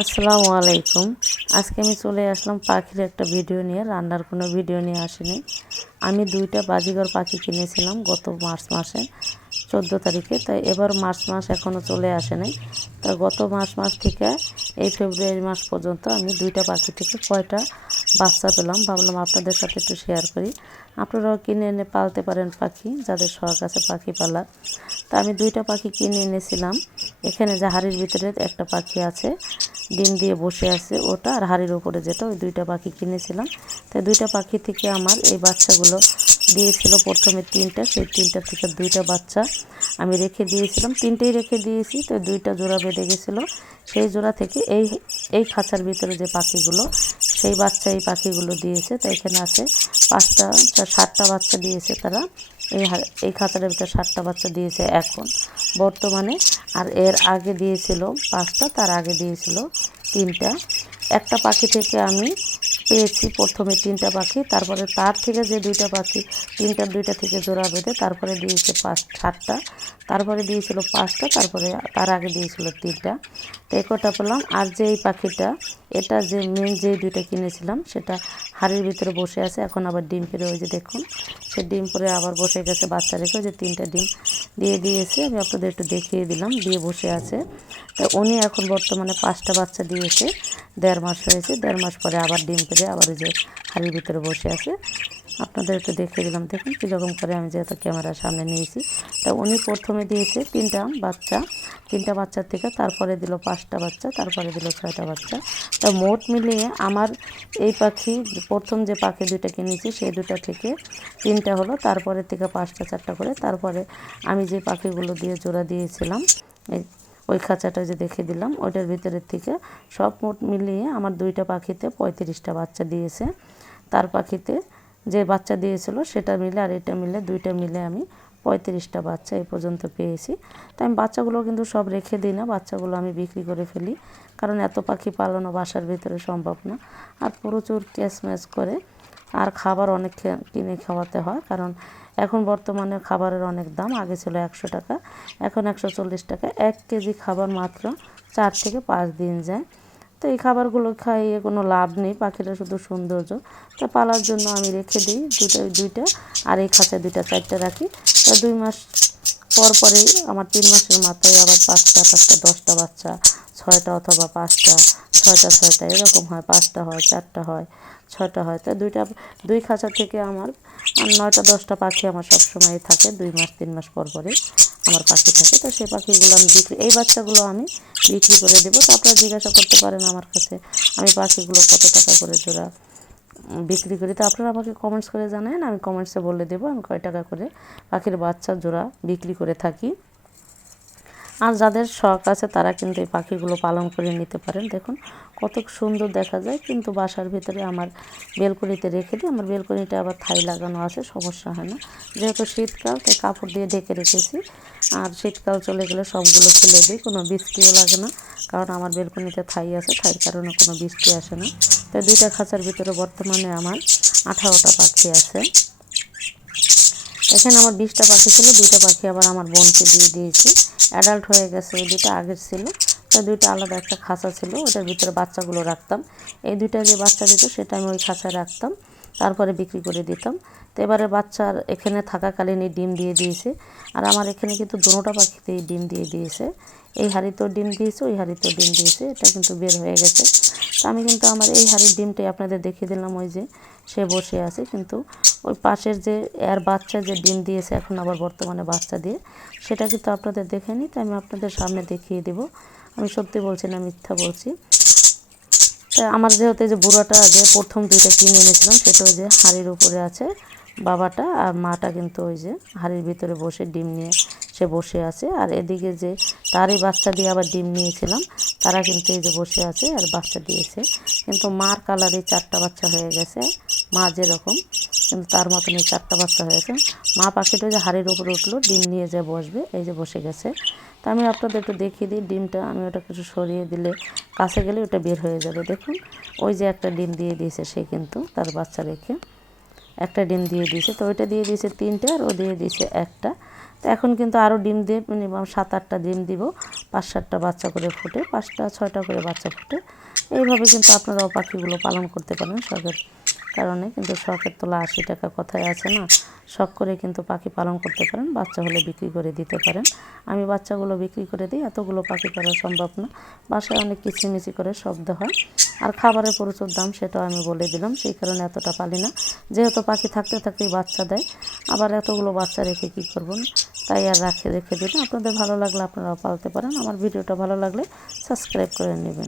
আসসালামু আলাইকুম। আজকে আমি চলে আসলাম পাখির একটা ভিডিও নিয়ে, রান্নার কোনো ভিডিও নিয়ে আসিনি। আমি দুইটা বাজিঘর পাখি কিনেছিলাম গত মার্চ মাসে। চোদ্দ তারিখে, তাই এবার মার্চ মাস এখনও চলে আসে নাই। তা গত মার্চ মাস থেকে এই ফেব্রুয়ারি মাস পর্যন্ত আমি দুইটা পাখি থেকে কয়টা বাচ্চা পেলাম, ভাবলাম আপনাদের সাথে একটু শেয়ার করি। আপনারাও কিনে এনে পালতে পারেন পাখি, যাদের শখ আছে পাখি পালার। তা আমি দুইটা পাখি কিনে এনেছিলাম। এখানে যে হাড়ির ভিতরে একটা পাখি আছে, ডিম দিয়ে বসে আছে ওটা, আর হাড়ির উপরে যেটা, ওই দুইটা পাখি কিনেছিলাম। তাই দুইটা পাখি থেকে আমার এই বাচ্চাগুলো দিয়েছিল প্রথমে তিনটা, সেই তিনটা থেকে দুইটা বাচ্চা আমি রেখে দিয়েছিলাম। তিনটেই রেখে দিয়েছি, তো দুইটা জোড়া বেঁধে গেছিল। সেই জোড়া থেকে এই এই খাঁচার ভিতরে যে পাখিগুলো, সেই বাচ্চা এই পাখিগুলো দিয়েছে। তো এখানে আছে পাঁচটা সাতটা বাচ্চা দিয়েছে তারা। এই এই খাঁচাটার ভিতরে সাতটা বাচ্চা দিয়েছে এখন। বর্তমানে আর এর আগে দিয়েছিল পাঁচটা, তার আগে দিয়েছিল তিনটা। একটা পাখি থেকে আমি পেয়েছি প্রথমে তিনটা পাখি, তারপরে তার থেকে যে দুইটা পাখি তিনটার দুইটা থেকে জোড়া বেঁধে তারপরে দিয়েছে পাঁচ, সাতটা, তারপরে দিয়েছিল পাঁচটা, তারপরে তার আগে দিয়েছিল তিনটা। তো এই কটা পেলাম। আর যে এই পাখিটা এটা যে মেন যে দুইটা কিনেছিলাম, সেটা হাড়ির ভিতরে বসে আছে, এখন আবার ডিম পেরে ওই যে দেখুন, সে ডিম পরে আবার বসে গেছে, বাচ্চা রেখে ওই যে তিনটা ডিম দিয়ে দিয়েছে, আমি আপনাদের একটু দেখিয়ে দিলাম, দিয়ে বসে আছে। তা উনি এখন বর্তমানে পাঁচটা বাচ্চা দিয়েছে, দেড় মাস হয়েছে, দেড় মাস পরে আবার ডিম পেরে আবার ওই যে হাড়ির ভিতরে বসে আছে। আপনাদের একটু দেখিয়ে দিলাম। দেখুন কীরকম করে আমি যেহেতু ক্যামেরার সামনে নিয়েছি। তা উনি প্রথমে দিয়েছে তিনটা বাচ্চা। তিনটা বাচ্চার থেকে তারপরে দিল পাঁচটা বাচ্চা, তারপরে দিল ছয়টা বাচ্চা। তা মোট মিলিয়ে আমার এই পাখি, প্রথম যে পাখি দুইটা কিনেছি, সেই দুটা থেকে তিনটা হলো তারপরে থেকে পাঁচটা, চারটা করে। তারপরে আমি যে পাখিগুলো দিয়ে জোড়া দিয়েছিলাম ওই খাঁচাটা যে দেখে দিলাম, ওইটার ভিতরের থেকে সব মোট মিলিয়ে আমার দুইটা পাখিতে পঁয়ত্রিশটা বাচ্চা দিয়েছে। তার পাখিতে যে বাচ্চা দিয়েছিল সেটা মিলে আর এটা মিলে, দুইটা মিলে আমি পঁয়ত্রিশটা বাচ্চা এই পর্যন্ত পেয়েছি। তাই আমি বাচ্চাগুলো কিন্তু সব রেখে দিই না, বাচ্চাগুলো আমি বিক্রি করে ফেলি। কারণ এত পাখি পালানো বাসার ভিতরে সম্ভব না। আর প্রচুর ক্যাশ ম্যাচ করে আর খাবার অনেক কিনে খাওয়াতে হয়। কারণ এখন বর্তমানে খাবারের অনেক দাম, আগে ছিল একশো টাকা, এখন একশো চল্লিশ টাকা। এক কেজি খাবার মাত্র চার থেকে পাঁচ দিন যায়। তো এই খাবারগুলো খাইয়ে কোনো লাভ নেই পাখিটা শুধু সৌন্দর্য। তা পালার জন্য আমি রেখে দিই দুটো, দুইটা, আর এই খাঁচায় দুইটা, চারটে রাখি। তা দুই মাস পর পরেই আমার তিন মাসের মাথায় আবার পাঁচটা পাঁচটা, দশটা বাচ্চা, ছয়টা অথবা পাঁচটা, ছয়টা ছয়টা, এরকম হয়, পাঁচটা হয়, চারটা হয়, ছয়টা হয়। তা দুইটা, দুই খাঁচা থেকে আমার নয়টা, দশটা পাখি আমার সবসময় থাকে, দুই মাস, তিন মাস পর পরে আমার পাখি থাকে। তো সেই পাখিগুলো আমি বিক্রি এই বাচ্চাগুলো আমি বিক্রি করে দেবো। তো আপনারা জিজ্ঞাসা করতে পারেন আমার কাছে, আমি পাখিগুলো কত টাকা করে জোড়া বিক্রি করি। তো আপনারা আমাকে কমেন্টস করে জানেন, আমি কমেন্টসে বলে দেবো। আমি কয় টাকা করে পাখির বাচ্চা জোড়া বিক্রি করে থাকি। আর যাদের শখ আছে তারা কিন্তু এই পাখিগুলো পালন করে নিতে পারেন। দেখুন কত সুন্দর দেখা যায়। কিন্তু বাসার ভিতরে আমার বেলকনিতে রেখে দিই আমার বেলকনিটা আবার থাই লাগানো আছে, সমস্যা হয় না। যেহেতু শীতকাল, তাই কাপড় দিয়ে ঢেকে রেখেছি। আর শীতকাল চলে গেলে সবগুলো ফেলে দিই, কোনো বৃষ্টিও লাগে না। কারণ আমার বেলকনিতে থাই আছে, থাইয়ের কারণে কোনো বৃষ্টি আসে না। তাই দুইটা খাঁচার ভিতরে বর্তমানে আমার আঠারোটা পাখি আছে। এখানে আমার বিশটা পাখি ছিল, দুইটা পাখি আবার আমার বোনকে দিয়ে দিয়েছি। অ্যাডাল্ট হয়ে গেছে ওই দুইটা আগের ছিল। তো দুইটা আলাদা একটা খাঁচা ছিল, ওটার ভিতরে বাচ্চাগুলো রাখতাম। এই দুইটা যে বাচ্চা দিত, সেটা আমি ওই খাঁচায় রাখতাম। তারপরে বিক্রি করে দিতাম। তো এবারে বাচ্চার এখানে থাকাকালীনই ডিম দিয়ে দিয়েছে। আর আমার এখানে কিন্তু দুটোটা পাখিতেই ডিম দিয়ে দিয়েছে। এই হাঁড়িতেও ডিম দিয়েছে, ওই হাঁড়িতেও ডিম দিয়েছে। এটা কিন্তু বের হয়ে গেছে। তো আমি কিন্তু আমার এই হাঁড়ির ডিমটাই আপনাদের দেখিয়ে দিলাম, ওই যে সে বসে আছে। কিন্তু ওই পাশের যে এর বাচ্চা যে ডিম দিয়েছে, এখন আবার বর্তমানে বাচ্চা দিয়ে, সেটা কিন্তু আপনাদের দেখে নিই। তো আমি আপনাদের সামনে দেখিয়ে দেব। আমি সত্যি বলছি না, মিথ্যা বলছি। আমার যেহেতু যে বুড়োটা আগে প্রথম দুইটা কিনে এনেছিলাম, সেটা ওই যে হাড়ির উপরে আছে। বাবাটা আর মাটা কিন্তু ওই যে হাড়ির ভিতরে বসে ডিম নিয়ে সে বসে আছে। আর এদিকে যে তারই বাচ্চা দিয়ে আবার ডিম নিয়েছিলাম, তারা কিন্তু এই যে বসে আছে আর বাচ্চা দিয়েছে। কিন্তু মার কালারে চারটা বাচ্চা হয়ে গেছে, মা যেরকম, কিন্তু তার মতন এই চারটা বাচ্চা হয়েছে। মা পাখিটা যে হাড়ির উপরে উঠল, ডিম নিয়ে যে বসবে, এই যে বসে গেছে। তা আমি আপনাদের একটু দেখিয়ে দিই ডিমটা, আমি ওটা কিছু সরিয়ে দিলে কাছে গেলে ওটা বের হয়ে যাবে। দেখুন, ওই যে একটা ডিম দিয়ে দিয়েছে সে কিন্তু তার বাচ্চা রেখে। একটা ডিম দিয়ে দিয়েছে, তো ওইটা দিয়ে দিয়েছে তিনটে আর ও দিয়ে দিয়েছে একটা। তো এখন কিন্তু আরও ডিম দিয়ে মিনিমাম সাত আটটা ডিম দিব পাঁচ সাতটা বাচ্চা করে ফুটে, পাঁচটা, ছয়টা করে বাচ্চা ফুটে। এইভাবে কিন্তু আপনারাও পাখিগুলো পালন করতে পারেন শখের কারণে কিন্তু শখের তোলা আশি টাকা কথায় আছে না? শখ করে কিন্তু পাখি পালন করতে পারেন, বাচ্চা হলে বিক্রি করে দিতে পারেন। আমি বাচ্চাগুলো বিক্রি করে দিই, এতগুলো পাখি করা সম্ভব না। বাসায় অনেক কিচিমিচি করে শব্দ হয়। আর খাবারের প্রচুর দাম সেটাও আমি বলে দিলাম, সেই কারণে এতটা পালি না। যেহেতু পাখি থাকতে থাকতেই বাচ্চা দেয়, আবার এতগুলো বাচ্চা রেখে কী করব? তাই আর রাখে, রেখে দিন আপনাদের ভালো লাগলে আপনারাও পালতে পারেন। আমার ভিডিওটা ভালো লাগলে সাবস্ক্রাইব করে নেবেন।